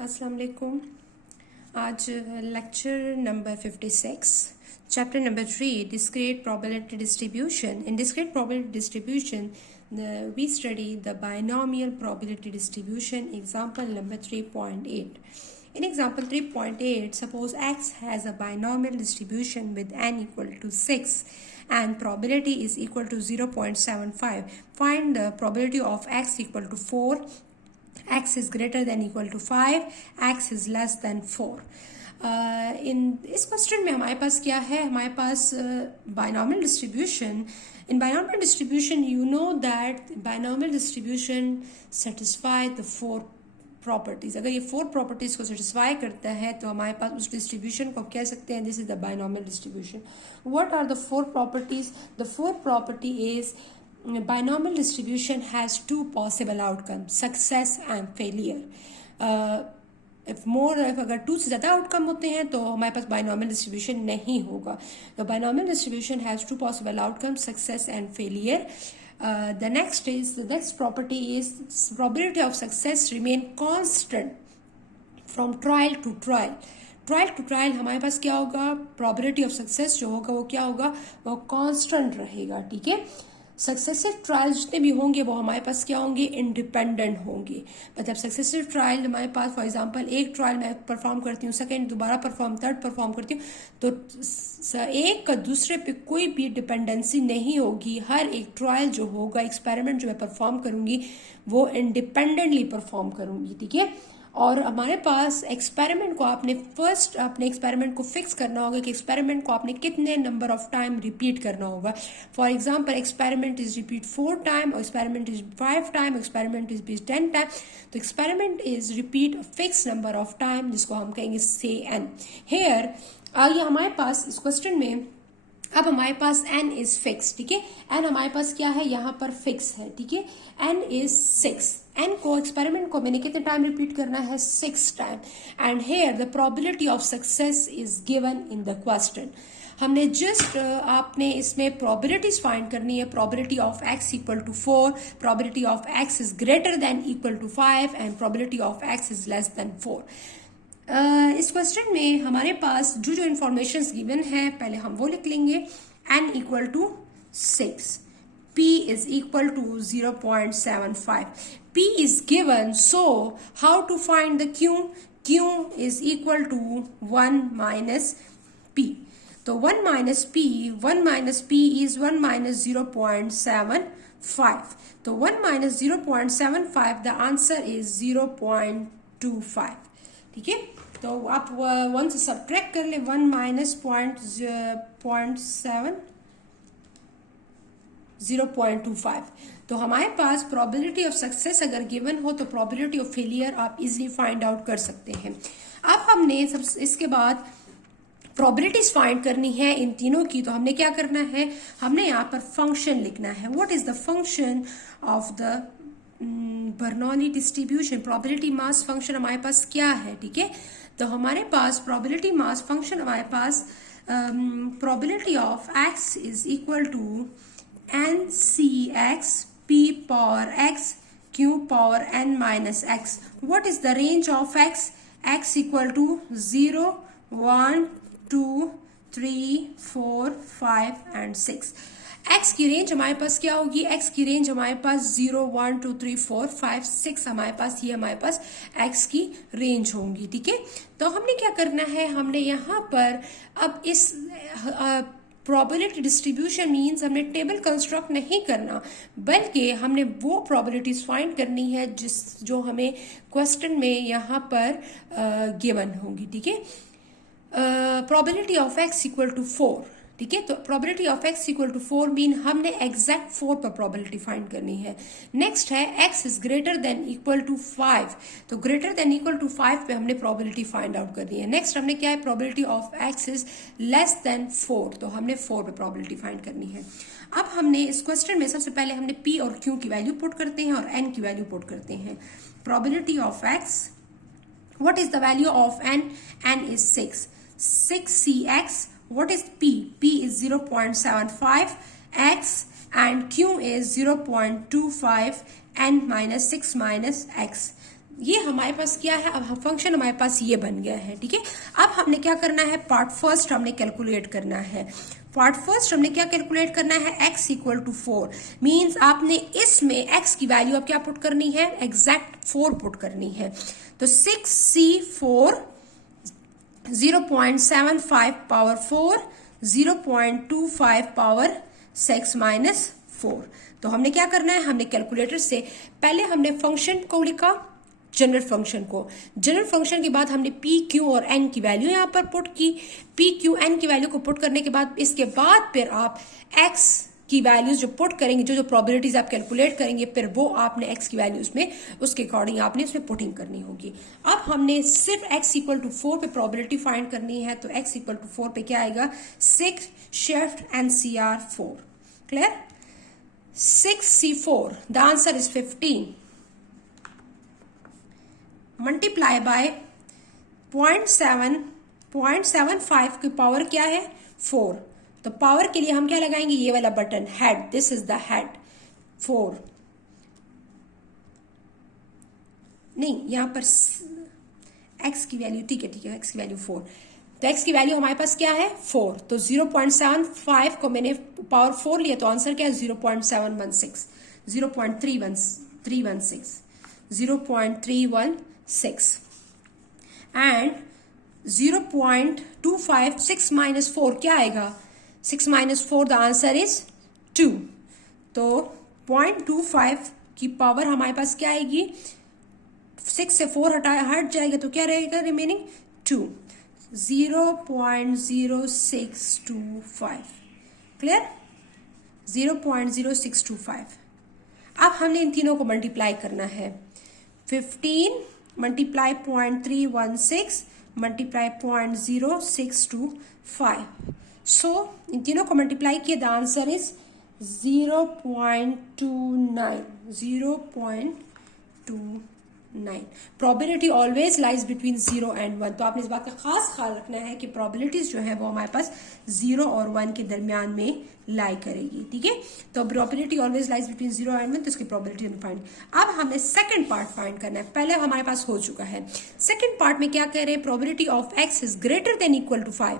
अस्सलाम वालेकुम। आज lecture number 56 chapter number 3 discrete probability distribution. In discrete probability distribution we study the binomial probability distribution. Example number 3.8. In example 3.8, suppose x has a binomial distribution with n equal to 6 and probability is equal to 0.75. Find the probability of x equal to 4, x is greater than equal to 5, x is less than 4. In इस question में हमारे पास क्या है, हमारे पास binomial distribution. In binomial distribution you know that binomial distribution satisfy the 4 properties. अगर ये 4 प्रॉपर्टीज को सेटिस्फाई करता है तो हमारे पास उस डिस्ट्रीब्यूशन को कह सकते हैं this is the binomial distribution. What are the 4 properties? The 4 property is binomial distribution has 2 possible outcomes, success and failure. if अगर 2 से ज़्यादा आउटकम होते हैं तो हमारे पास binomial distribution नहीं होगा. The binomial distribution has 2 possible outcomes, success and failure. The next property is probability of success remain constant from trial to trial. Trial to trial हमारे पास क्या होगा, probability of success जो होगा वो क्या होगा, वो कांस्टेंट रहेगा. ठीक है. सक्सेसिव ट्रायल जितने भी होंगे वो हमारे पास क्या होंगे, इंडिपेंडेंट होंगे. मतलब सक्सेसिव ट्रायल हमारे पास फॉर एग्जांपल एक ट्रायल मैं परफॉर्म करती हूँ, सेकंड दोबारा परफॉर्म, थर्ड परफॉर्म करती हूँ, तो एक का दूसरे पे कोई भी डिपेंडेंसी नहीं होगी. हर एक ट्रायल जो होगा, एक्सपेरिमेंट जो मैं परफॉर्म करूंगी वो इंडिपेंडेंटली परफॉर्म करूंगी. ठीक है. और हमारे पास एक्सपेरिमेंट को आपने फर्स्ट अपने एक्सपेरिमेंट को फिक्स करना होगा कि एक्सपेरिमेंट को आपने कितने नंबर ऑफ टाइम रिपीट करना होगा. For example experiment is repeat 4 time, और experiment is 5 time, experiment is repeat 10 time. तो experiment is repeat fix number of time जिसको हम कहेंगे से एन. हेयर आगे हमारे पास इस क्वेश्चन में अब हमारे पास n इज फिक्स. ठीक है. n हमारे पास क्या है, यहाँ पर फिक्स है. ठीक है. n is 6. n को एक्सपेरिमेंट को मैंने कितने टाइम रिपीट करना है, 6 time. And here the probability of success is given in the question. हमने जस्ट आपने इसमें प्रोबेबिलिटीज फाइंड करनी है. Probability of x equal to 4, probability of x is greater than equal to 5 and probability of x is less than 4. इस question में हमारे पास जो जो इंफॉर्मेशन गिवन है पहले हम वो लिख लेंगे. n equal to 6, p is equal to 0.75. p is given, so how to find the q? q is equal to 1 minus p. So 1 minus p is 1 minus 0.75. So 1 minus 0.75, the answer is 0.25. ठीक है. तो आप 1 से subtract कर ले, 1 minus 0.25. तो हमारे पास प्रोबेबिलिटी ऑफ सक्सेस अगर गिवन हो तो प्रोबेबिलिटी ऑफ फेलियर आप इजीली फाइंड आउट कर सकते हैं. अब हमने इसके बाद प्रोबेबिलिटीज फाइंड करनी है इन तीनों की. तो हमने क्या करना है, हमने यहाँ पर फंक्शन लिखना है. What is the function of the Bernoulli distribution? Probability mass function हमारे पास क्या है. ठीक है. तो हमारे पास प्रोबेबिलिटी मास फंक्शन हमारे पास probability of x is equal to NCx p power x q power n minus x. What is the range of x? X equal to 0, 1, 2, 3, 4, 5 and 6. x की रेंज हमारे पास क्या होगी, x की range हमारे पास 0, 1, 2, 3, 4, 5, 6 हमारे पास, ये हमारे पास x की रेंज होंगी. ठीक है. तो हमने क्या करना है, हमने यहाँ पर अब इस प्रोबेबिलिटी डिस्ट्रीब्यूशन मीन्स हमने टेबल कंस्ट्रक्ट नहीं करना, बल्कि हमने वो प्रोबेबिलिटीज फाइंड करनी है जो हमें क्वेश्चन में यहाँ पर गिवन होंगी. ठीक है. Probability of x equal to 4. ठीक है. तो probability of x equal to 4 mean हमने एग्जैक्ट 4 पर प्रोबेबिलिटी फाइंड करनी है. नेक्स्ट है x is greater than equal to 5. तो ग्रेटर देन इक्वल टू 5 पे हमने प्रोबेबिलिटी फाइंड आउट करनी है. नेक्स्ट हमने क्या है, probability of x is less than 4. तो हमने 4 पे प्रोबेबिलिटी फाइंड करनी है. अब हमने इस क्वेश्चन में सबसे पहले हमने p और q की वैल्यू पुट करते हैं और n की वैल्यू पुट करते हैं. Probability of x, what is the value of n? n is 6. 6cx. What is p? p is 0.75 x and q is 0.25 n minus 6 minus x. ये हमारे पास क्या है, अब फंक्शन हमारे पास ये बन गया है, ठीक है। अब हमने क्या करना है, पार्ट फर्स्ट हमने कैलकुलेट करना है। पार्ट फर्स्ट हमने क्या कैलकुलेट करना है, x इक्वल टू 4 मीन्स आपने इसमें x की वैल्यू अब क्या पुट करनी है, एग्जैक्ट 4 पुट करनी है। तो 6c4 0.75 पावर 4 0.25 पावर 6 माइनस 4। तो हमने क्या करना है, हमने कैलकुलेटर से पहले हमने फंक्शन को लिखा, जनरल फंक्शन को, जनरल फंक्शन के बाद हमने पी क्यू और एन की वैल्यू यहां पर पुट की। पी क्यू एन की वैल्यू को पुट करने के बाद इसके बाद फिर आप एक्स की वैल्यूज जो पुट करेंगे, जो जो प्रोबेबिलिटीज आप कैलकुलेट करेंगे, फिर वो आपने एक्स की वैल्यूज में उसके अकॉर्डिंग आपने उसमें पुटिंग करनी होगी। अब हमने सिर्फ एक्स इक्वल टू 4 पे प्रोबेबिलिटी फाइंड करनी है। तो एक्स इक्वल टू 4 पे क्या आएगा, 6 shift NCR 4। Clear, 6c4 the answer is 15 multiply by 0.75 की पावर क्या है, 4। तो पावर के लिए हम क्या लगाएंगे, ये वाला button head, this is the head 4, नहीं यहां पर एक्स की वैल्यू, ठीक है एक्स की वैल्यू 4। तो एक्स की वैल्यू हमारे पास क्या है, 4। तो 0.75 को मैंने पावर 4 लिया, तो आंसर क्या है 0.716 0.316 0.316 एंड 0.25 6 माइनस 4 क्या आएगा, 6 माइनस 4 द आंसर इज 2। तो 0.25 की पावर हमारे पास क्या आएगी, 6 से 4 हट जाएगा तो क्या रहेगा रिमेनिंग 2, 0.0625। क्लियर, 0.0625। अब हमने इन तीनों को मल्टीप्लाई करना है, 15 मल्टीप्लाई 0.316 मल्टीप्लाई 0.0625। सो इन तीनों को मल्टीप्लाई किया, the answer is 0.29। Probability always lies between 0 and 1। तो आपने इस बात का खास ख्याल रखना है कि प्रोबेबिलिटीज जो है वो हमारे पास 0 और 1 के दरमियान में लाई करेगी, ठीक है। तो probability always lies between 0 and 1, तो इसकी प्रोबेबिलिटी फाइंड। अब हमें सेकंड पार्ट फाइंड करना है, पहले हमारे पास हो चुका है। सेकंड पार्ट में क्या कह रहे हैं, probability of x is greater than equal to 5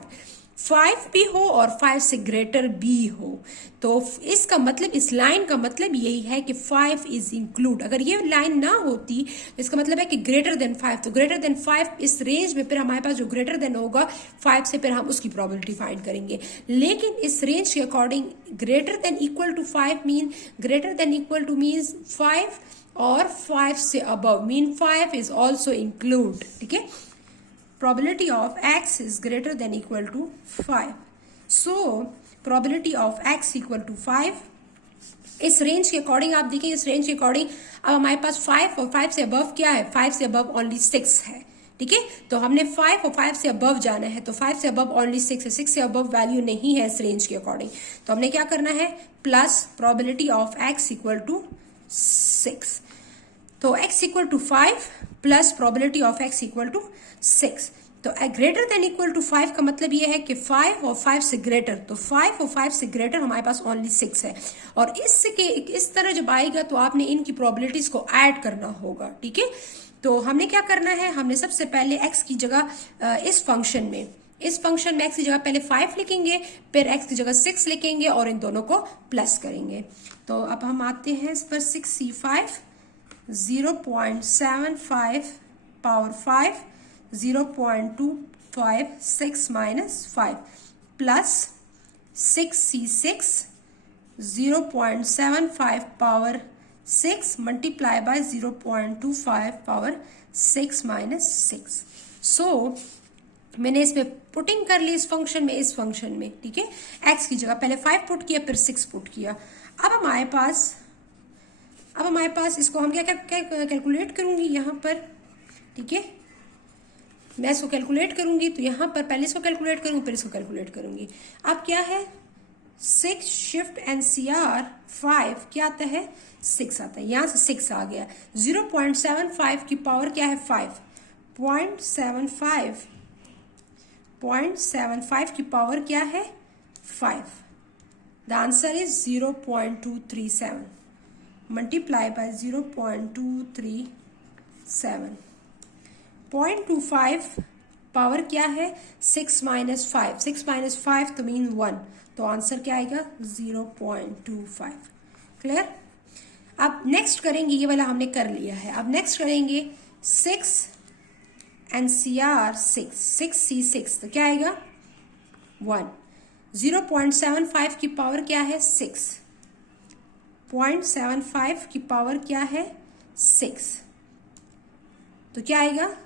भी हो और 5 से ग्रेटर भी हो। तो इसका मतलब, इस लाइन का मतलब यही है कि 5 इज इंक्लूड। अगर ये लाइन ना होती तो इसका मतलब है कि ग्रेटर देन 5, तो ग्रेटर देन 5 इस रेंज में फिर हमारे पास जो ग्रेटर देन होगा 5 से, फिर हम उसकी प्रोबेबिलिटी फाइंड करेंगे। लेकिन इस रेंज के according greater than equal to 5 mean, greater than equal to means 5 और 5 से above mean 5 is also include, ठीक है। Probability of x is greater than equal to 5. So, probability of x equal to 5. इस range के according आप देखिए, इस range के अकॉर्डिंग अब हमारे पास 5 और 5 से अबव क्या है, 5 से अबव ओनली 6 है, ठीक है। तो हमने 5 और 5 से अबव जाना है, तो 5 से अबव ओनली 6 है, 6 से अबव वैल्यू नहीं है इस रेंज के अकॉर्डिंग। तो हमने क्या करना है, plus probability of x equal to 6। तो x equal to 5 plus probability of x equal to 6। तो ग्रेटर देन इक्वल टू 5 का मतलब ये है कि 5 और 5 से ग्रेटर, तो 5 और 5 से ग्रेटर हमारे पास ओनली 6 है। और इसके इस तरह जब आएगा तो आपने इनकी प्रोबेबिलिटीज को ऐड करना होगा, ठीक है। तो हमने क्या करना है, हमने सबसे पहले x की जगह इस फंक्शन में x की जगह पहले 5 लिखेंगे, फिर x की जगह 6 लिखेंगे और इन दोनों को प्लस करेंगे। तो अब हम आते हैं इस पर 6c5 0.75 power 5 0.25 6 minus 5 plus 6c6 0.75 power 6 multiply by 0.25 power 6 minus 6। सो मैंने इसमें पुटिंग कर ली इस फंक्शन में, ठीक है। x की जगह पहले 5 पुट किया, फिर 6 पुट किया। अब हमारे पास इसको हम क्या कैलकुलेट करूंगी यहाँ पर, ठीक है। मैं इसको कैलकुलेट करूंगी तो यहाँ पर पहले इसको कैलकुलेट करूंगी, फिर इसको कैलकुलेट करूंगी। अब क्या है, 6 शिफ्ट एनसीआर 5 क्या आता है, 6 आता है, यहां से 6 आ गया। 0.75 की पावर क्या है, 5, 0.75 की पावर क्या है, 5। The answer is 0.237 multiply by 0.237 7. 0.25 power क्या है 6 माइनस 5. 6 माइनस 5 तो मीन 1. तो आंसर क्या आएगा 0.25. क्लियर. अब नेक्स्ट करेंगे, ये वाला हमने कर लिया है. अब नेक्स्ट करेंगे 6 NCR 6 तो क्या आएगा 1. 0.75 की पावर क्या है 6. 0.75 की पावर क्या है 6. तो क्या आएगा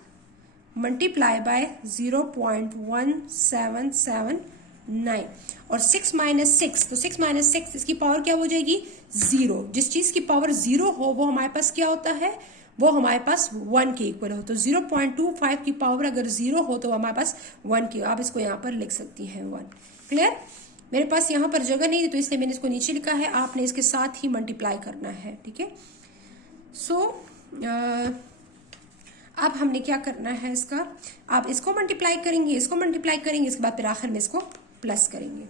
मल्टीप्लाई बाय 0.1779. और 6 माइनस 6, तो 6 माइनस 6 इसकी पावर क्या हो जाएगी 0. जिस चीज की पावर 0 हो वो हमारे पास क्या होता है, वो हमारे पास 1 के इक्वल हो. तो 0.25 की पावर अगर 0 हो तो हमारे पास 1 की. आप इसको यहाँ पर लिख सकती हैं 1. क्लियर. मेरे पास यहाँ पर जगह नहीं है तो इसलिए मैंने इसको नीचे लिखा है. आपने इसके साथ ही मल्टीप्लाई करना है. ठीक है. सो अब हमने क्या करना है इसका, आप इसको मल्टीप्लाई करेंगे, इसको मल्टीप्लाई करेंगे, इसके बाद फिर आखिर में इसको प्लस करेंगे.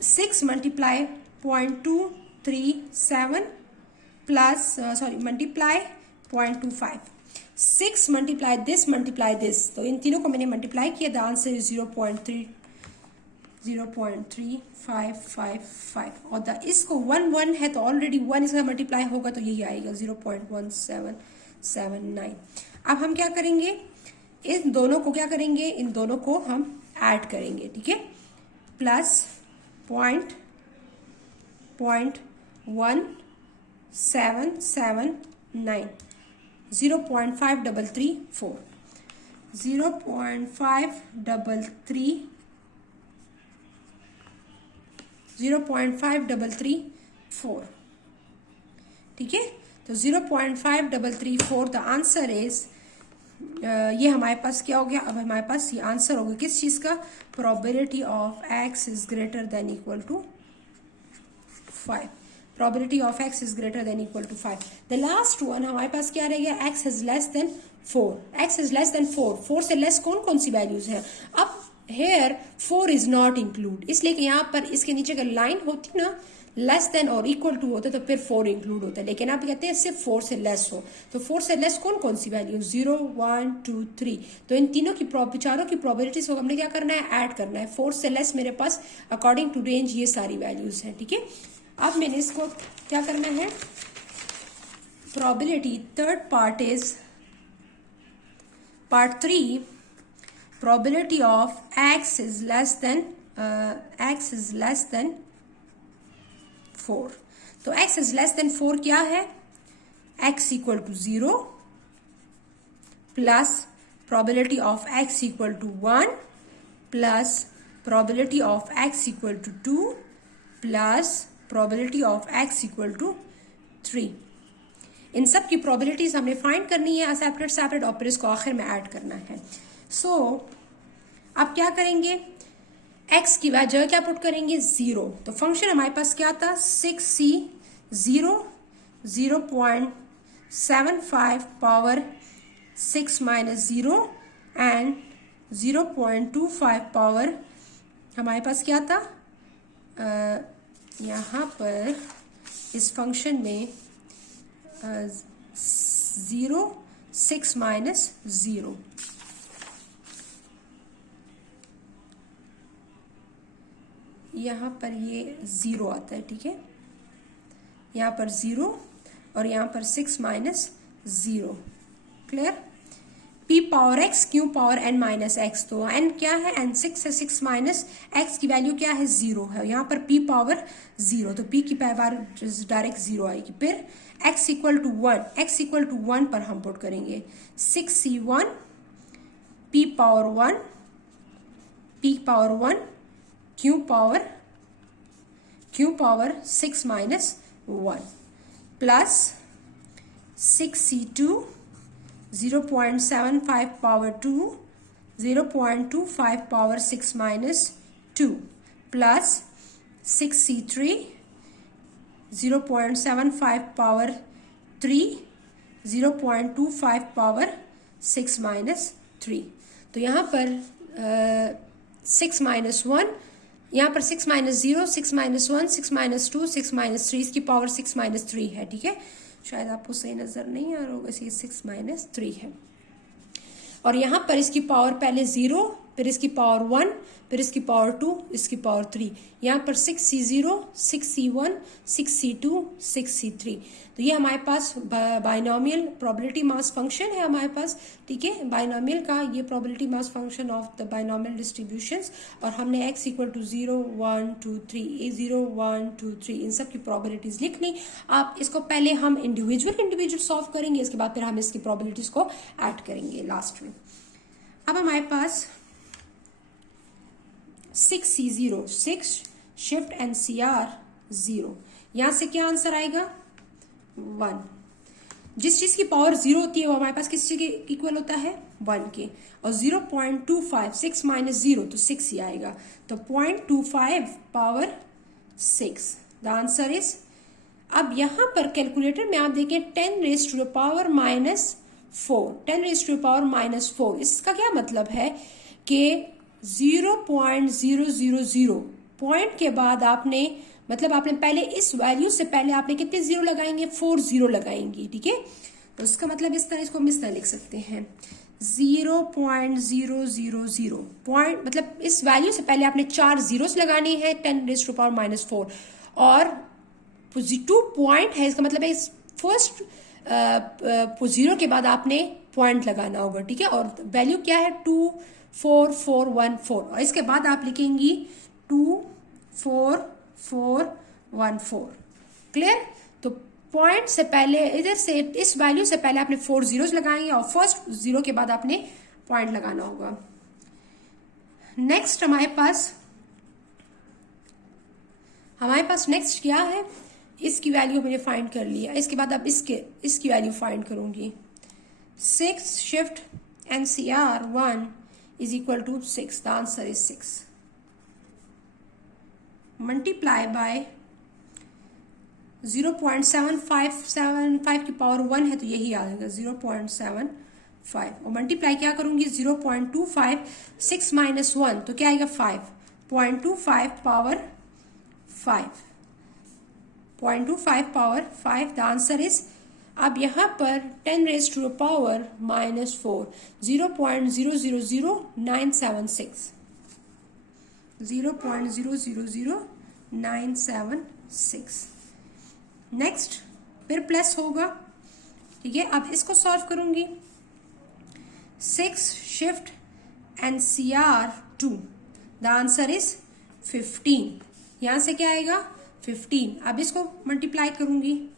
6 multiply 0.237 plus multiply 0.25. 6 multiply this multiply this, तो इन तीनों को मैंने मल्टीप्लाई किया. The answer is 0.3555. और इसको 1 है तो ऑलरेडी 1 इसका मल्टीप्लाई होगा तो यही आएगा 0.1779. अब हम क्या करेंगे, इन दोनों को क्या करेंगे, इन दोनों को हम ऐड करेंगे. ठीक है. प्लस 0.1779 0.5334 0.5334. ठीक है. तो 0.5334 द आंसर इज, ये हमारे पास क्या हो गया, अब हमारे पास ये आंसर हो गया किस चीज का, probability of x is greater than equal to 5. Probability of x is greater than equal to 5. The last one हमारे पास क्या रहेगा, x is less than 4. x is less than 4. 4 से लेस कौन कौन सी वैल्यूज है. अब हेयर 4 इज नॉट इंक्लूड, इसलिए कि यहाँ पर इसके नीचे अगर लाइन होती ना लेस देन और इक्वल टू होता तो फिर 4 इंक्लूड होता है. लेकिन आप कहते हैं सिर्फ 4 से लेस हो. तो 4 से लेस कौन कौन सी वैल्यू 0 1 2 3. तो इन तीनों की चारों की प्रोबेबिलिटीज को हमने क्या करना है, ऐड करना है. 4 से लेस मेरे पास अकॉर्डिंग टू रेंज ये सारी वैल्यूज हैं. ठीक है. अब मैंने इसको क्या करना है, probability third part is part 3. Probability of x is less than 4. तो x इज लेस देन 4 क्या है, x equal to 0 plus probability of x equal to 1 plus probability of x equal to 2 plus probability of x equal to 3. इन सब की probabilities हमने find करनी है separate और फिर इसको आखिर में ऐड करना है. सो अब क्या करेंगे, x की वजह क्या पुट करेंगे 0. तो फंक्शन हमारे पास क्या था 6c 0.75 power 6 minus 0 and 0.25 power हमारे पास क्या था, यहाँ पर इस फंक्शन में 0 6 माइनस 0. यहाँ पर ये 0 आता है. ठीक है. यहाँ पर 0 और यहाँ पर 6 minus 0. Clear. p power x q power n minus x. तो n क्या है, n 6 है, 6 माइनस x की वैल्यू क्या है 0 है. यहाँ पर p पावर 0 तो p की पावर डायरेक्ट 0 आएगी. फिर x equal to 1, x equal to 1 पर हम पुट करेंगे 6c1 p power 1 q power 6 minus 1 plus 6c2 0.75 power 2 0.25 power 6 minus 2 plus 6c3 0.75 power 3 0.25 power 6 minus 3. तो यहाँ पर 6 माइनस 1, यहाँ पर 6 माइनस 0, 6 माइनस 1, 6 माइनस 2, 6 माइनस 3, इसकी पावर 6 माइनस 3 है. ठीक है. शायद आपको सही नजर नहीं आ रहा होगा, ये 6 माइनस 3 है। और यहां पर इसकी पावर पहले 0, फिर इसकी पावर 1, फिर इसकी पावर 2, इसकी पावर 3। यहाँ पर 6c0, 6c1, 6c2, 6c3। तो ये हमारे पास बाइनोमियल प्रोबेबिलिटी मास फंक्शन है हमारे पास, ठीक है। बाइनोमियल का ये probability mass function of the binomial distributions, और हमने x इक्वल टू 0, 1, 2, 3, 0, 1, 2, 3 इन सब की प्रोबेबिलिटीज लिख ली। आप इसको पहले हम इंडिविजुअल सॉल्व करेंगे, इसके बाद फिर हम इसकी प्रोबेबिलिटीज को ऐड करेंगे लास्ट में। अब हमारे पास 6c0, 6 शिफ्ट NCR 0, यहां से क्या आंसर आएगा 1। जिस चीज की पावर 0 होती है वो हमारे पास किस चीज के इक्वल होता है 1 के, और 0.25, 6 माइनस 0 तो 6 ही आएगा, तो 0.25 पावर 6 द आंसर इज। अब यहां पर कैलकुलेटर में आप देखें 10 raise to the power minus 4, 10 raise to the power minus 4। इसका क्या मतलब है कि 0.000 पॉइंट के बाद आपने, मतलब आपने पहले इस वैल्यू से पहले आपने कितने 0 लगाएंगे, 4 0 लगाएंगे, ठीक है। तो उसका मतलब इस तरह, इसको हम इस तरह लिख सकते हैं 0.000 पॉइंट, मतलब इस वैल्यू से पहले आपने 4 जीरोस लगानी है 10 रेज टू पावर माइनस 4, और 2 पॉइंट है, इसका मतलब है फर्स्ट 0 के बाद आपने पॉइंट लगाना होगा, ठीक है। और वैल्यू क्या है 24414, और इसके बाद आप लिखेंगी 24414। क्लियर। तो पॉइंट से पहले इधर से इस वैल्यू से पहले आपने 4 जीरोस लगाएंगे, और फर्स्ट 0 के बाद आपने पॉइंट लगाना होगा। नेक्स्ट हमारे पास नेक्स्ट क्या है, इसकी वैल्यू मैंने फाइंड कर लिया। इसके बाद अब इसकी वैल्यू फाइंड करूंगी। 6 shift NCR 1 is equal to 6. The answer is 6. Multiply by 0.7575 की पावर 1 है, तो यही आ जाएगा 0.75, और मल्टीप्लाई क्या करूंगी 0.25, 6 माइनस 1 तो क्या आएगा 5, 0.25 power 5, 0.25 power 5 the answer is. अब यहां पर 10 raise to the power minus 4, 0.000976, 0.000976। Next फिर प्लस होगा, ठीक है। अब इसको सॉल्व करूंगी। 6 shift NCR 2 the answer is 15, यहां से क्या आएगा 15। अब इसको मल्टीप्लाई करूंगी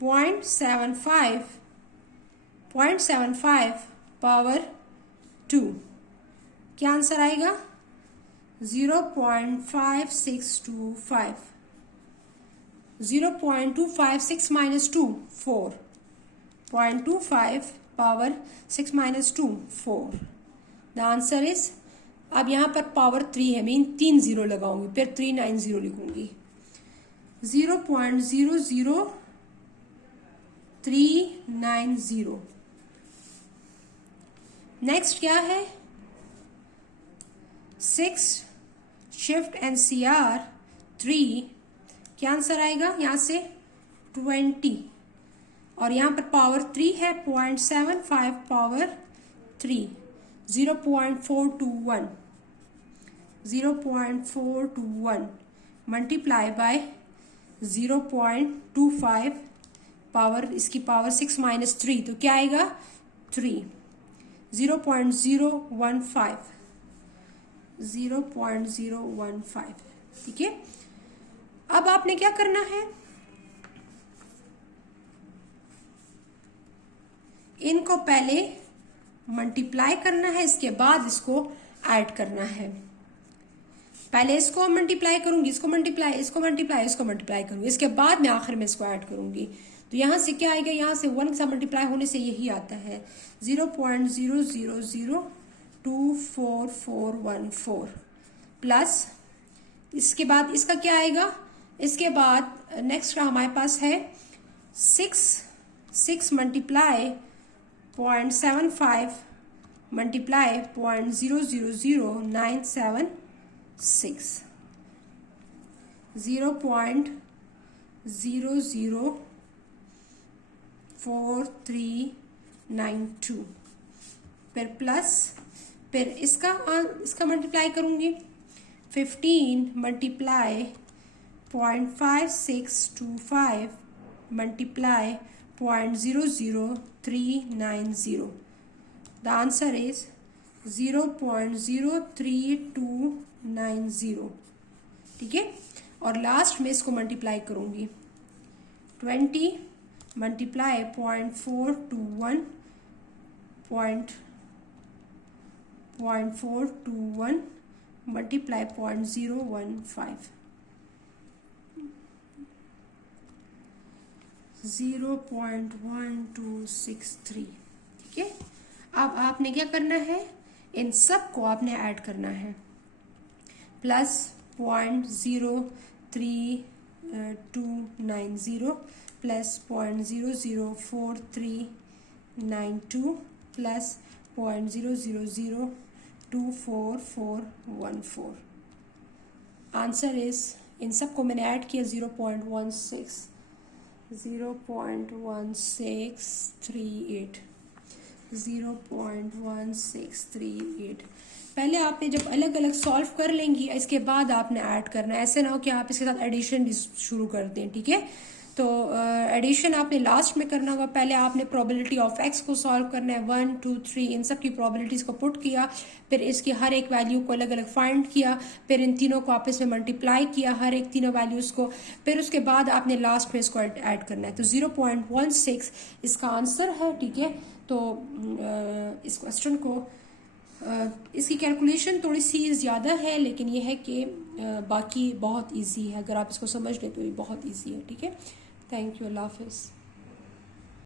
0.75 पावर 2, क्या आंसर आएगा 0.5625, 0.256 minus 2 4, 0.25 power 6 minus 2 4 the answer is. अब यहां पर पावर 3 है, मैं 3 0 लगाऊंगी, फिर 390 लिखूंगी, 0.00390। नेक्स्ट क्या है 6 शिफ्ट NCR 3, क्या आंसर आएगा यहां से 20, और यहां पर पावर 3 है, 0.75 पावर 3, 0.421, 0.421 मल्टीप्लाई बाय 0.25 पावर, इसकी पावर 6 माइनस 3 तो क्या आएगा 3, 0.015, 0.015, ठीक है। अब आपने क्या करना है, इनको पहले मल्टीप्लाई करना है, इसके बाद इसको ऐड करना है। पहले इसको मल्टीप्लाई करूंगी, इसको मल्टीप्लाई करूंगी, इसके बाद मैं आखिर में इसको ऐड करूंगी। तो यहां से क्या आएगा, यहां से 1 के साथ मल्टीप्लाई होने से यही आता है 0.0002414 प्लस, इसके बाद इसका क्या आएगा, इसके बाद नेक्स्ट का हमारे पास है 6 मल्टीप्लाई 0.75 मल्टीप्लाई 0.000976, 0.000976 4392, फिर प्लस, फिर इसका मल्टीप्लाई करूंगी 15 multiply 0.5625 multiply 0.00390. The answer is 0.03290. ठीक है, और लास्ट में इसको मल्टीप्लाई करूंगी 20 मल्टीप्लाई 0.421 मल्टीप्लाई 0.015 0.1263. ठीक है, अब आपने क्या करना है, इन सब को आपने ऐड करना है, plus 0.03290 plus 0.004392 plus 0.0002414. Answer is, इन सब को मैंने ऐड किया 0.1638. पहले आपने जब अलग अलग सॉल्व कर लेंगी, इसके बाद आपने ऐड करना है, ऐसे ना हो कि आप इसके साथ एडिशन भी शुरू कर दें. ठीक है, तो एडिशन आपने लास्ट में करना होगा. पहले आपने प्रोबेबिलिटी ऑफ एक्स को सॉल्व करना है, 1 2 3 इन सब की प्रोबेबिलिटीज को पुट किया, फिर इसकी हर एक वैल्यू को अलग अलग फाइंड किया, फिर इन तीनों को आपस में मल्टीप्लाई किया, हर एक तीनों वैल्यूज को, फिर उसके बाद आपने लास्ट में इसको ऐड करना है. तो 0.16 इसका आंसर है. ठीक है, तो इस क्वेश्चन को इसकी कैलकुलेशन थोड़ी सी ज़्यादा है, लेकिन ये है कि बाकी बहुत इजी है. अगर आप इसको समझ लें तो ये बहुत इजी है. ठीक है, थैंक यू, अल्लाह हाफिज़.